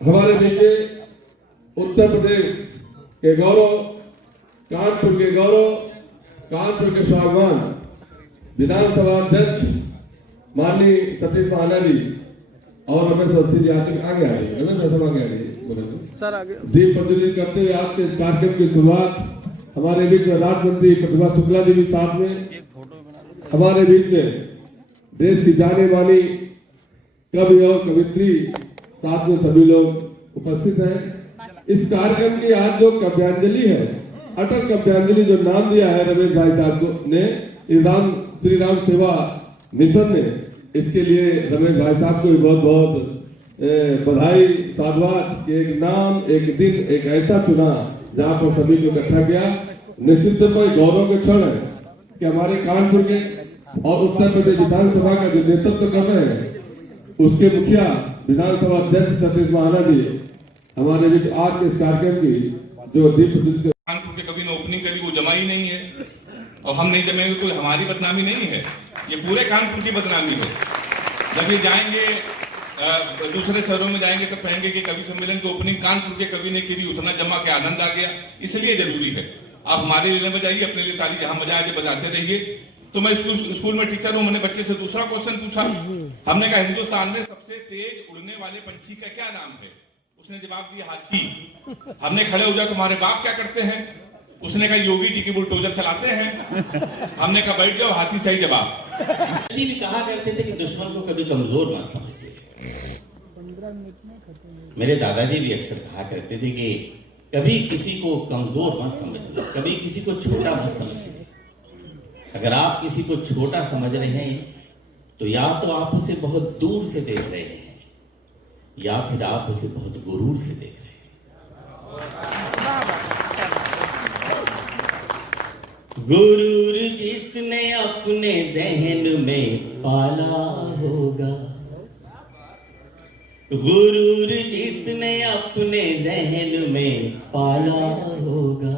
हमारे नीचे उत्तर प्रदेश के गौरव, कानपुर के गौरव, कानपुर के स्वाभिमान विधानसभा अध्यक्ष माननीय सतीश महाना जी और रमेश अवस्थी जी आगे आ गए सर आगे दीप प्रज्वलित करते हुए आज के इस कार्यक्रम की शुरुआत हमारे बीच में राज्य मंत्री प्रतिभा शुक्ला जी भी साथ में हमारे बीच में देश की जाने वाली कवि और कवित्री साथ में सभी लोग उपस्थित हैं। इस कार्यक्रम की आज जो काव्यांजलि है, अटल काव्यांजलि जो नाम दिया है रमेश भाई साहब को ने, श्री राम सेवा मिशन ने, इसके लिए रमेश भाई साहब को भी बहुत बहुत बधाई साधुवाद। एक नाम, एक दिन, एक ऐसा चुना जहां पर सभी को इकट्ठा किया। निश्चित तौर पर गौरव के क्षण है कि हमारे कानपुर के और उत्तर प्रदेश विधानसभा का जो नेतृत्व कर रहे हैं उसके मुखिया विधानसभा अध्यक्ष सतीश महाना जी हमारे बीच आज के इस कार्यक्रम की जो दीप कानपुर के कभी ने ओपनिंग करी वो जमा ही नहीं है और हम नहीं जमेंगे, कोई हमारी बदनामी नहीं है, ये पूरे कानपुर की बदनामी है। जब ये जाएंगे दूसरे शहरों में जाएंगे तो कहेंगे कि कवि सम्मेलन की ओपनिंग कानपुर के कवि ने करी, उतना जमा के आनंद आ गया। इसलिए जरूरी है आप हमारे लिए बजाइए, अपने लिए ताली जहां बजा के बजाते रहिए। तो मैं स्कूल में टीचर हूं, मैंने बच्चे से दूसरा क्वेश्चन पूछा, हमने कहा हिंदुस्तान में सबसे तेज उड़ने वाले पंछी का क्या नाम है? उसने जवाब दिया हाथी। हमने खड़े हो जाए तुम्हारे बाप क्या करते हैं? उसने कहा योगी जी की बुलडोजर चलाते हैं। हमने कहा बैठ जाओ, हाथी सही जवाब। भी कहा करते थे कि दुश्मन को कभी कमजोर मत समझिए। मेरे दादाजी भी अक्सर कहा करते थे कि कभी किसी को कमजोर मत समझिए, कभी किसी को छोटा मत समझिए। अगर आप किसी को छोटा समझ रहे हैं तो या तो आप उसे बहुत दूर से देख रहे हैं या फिर आप उसे बहुत गुरूर से देख रहे हैं। गुरूर जिसने अपने दहन में पाला होगा, गुरूर जिसने अपने जहन में पाला होगा।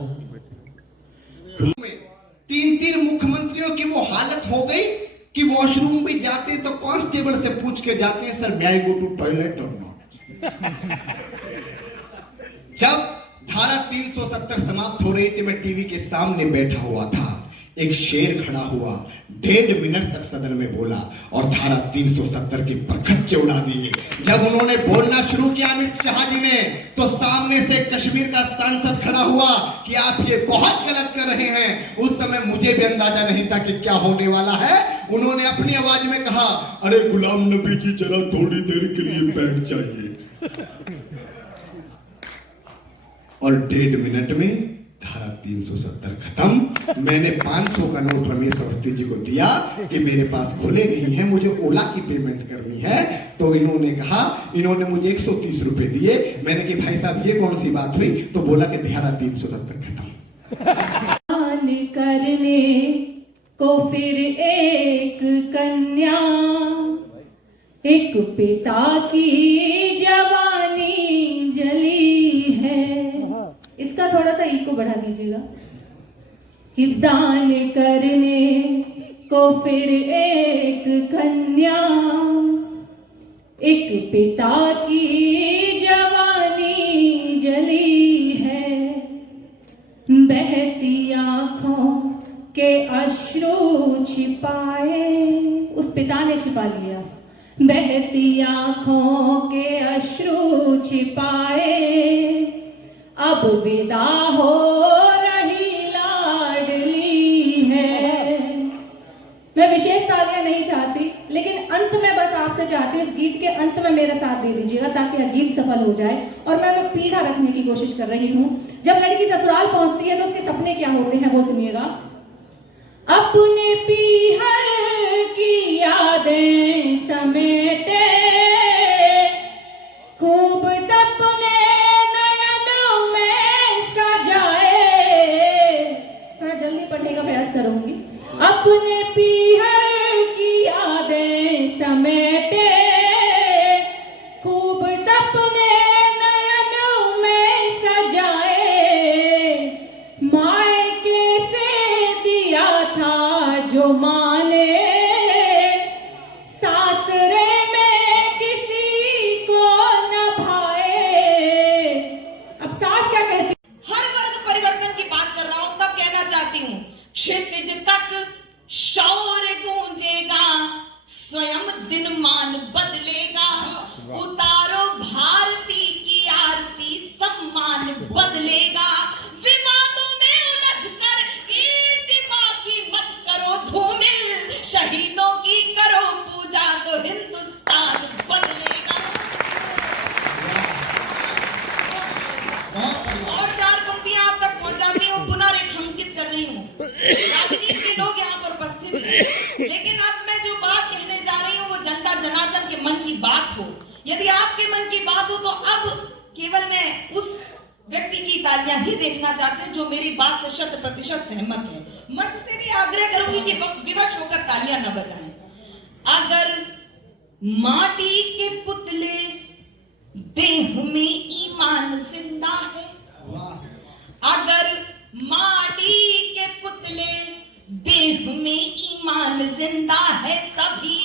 3 मुख्यमंत्रियों की वो हालत हो गई कि वॉशरूम भी जाते तो कांस्टेबल से पूछ के जाते हैं, sir may I go to toilet और नॉट। जब धारा 370 समाप्त हो रही थी, मैं टीवी के सामने बैठा हुआ था, एक शेर खड़ा हुआ, 1.5 मिनट तक सदन में बोला और धारा 370 की परखच्चे उड़ा दिए। जब उन्होंने बोलना शुरू किया अमित शाह जी ने, तो सामने से कश्मीर का सांसद खड़ा हुआ कि आप ये बहुत गलत कर रहे हैं। उस समय मुझे भी अंदाजा नहीं था कि क्या होने वाला है। उन्होंने अपनी आवाज में कहा, अरे गुलाम नबी जी जरा थोड़ी देर के लिए बैठ जाइए। और 1.5 मिनट में धारा 370 खत्म। मैंने 500 का नोट रमेश अवस्थी जी को दिया कि मेरे पास खुले नहीं है, मुझे ओला की पेमेंट करनी है। तो इन्होंने कहा, इन्होंने मुझे 130 रुपए दिए। मैंने कि भाई साहब ये कौन सी बात हुई? तो बोला कि धारा 370 खत्म। करने को फिर एक कन्या, एक पिता की जवानी जली है। इसका थोड़ा सा इको बढ़ा दीजिएगा। दान करने को फिर एक कन्या, एक पिता की जवानी जली है। बहती आंखों के अश्रु छिपाए, उस पिता ने छिपा लिया। बहती आंखों के अश्रु छिपाए, अब विदा हो रही लाडली है। मैं विशेष तालियां नहीं चाहती, लेकिन अंत में बस आपसे चाहती हूँ इस गीत के अंत में मेरा साथ दे दीजिएगा ताकि यह गीत सफल हो जाए। और मैं पीढ़ा रखने की कोशिश कर रही हूँ। जब लड़की ससुराल पहुंचती है तो उसके सपने क्या होते हैं वो सुनिएगा। अपने पीहर की यादें समेटे, खूब सपने नयनों में सजाए। थोड़ा जल्दी पढ़ने का प्रयास करूंगी। अपने पीहर की यादें समेटे, खूब सपने नयनों में सजाए। मायके से दिया था जो माने, सासरे आपके मन की बात हो तो अब केवल मैं उस व्यक्ति की तालियां ही देखना चाहती हूं जो मेरी बात से 100% सहमत है। मंच से भी आग्रह करूंगी कि विवश होकर तालियां न बजाएं। अगर माटी के पुतले देह में ईमान जिंदा है, अगर माटी के पुतले देह में ईमान जिंदा है, तभी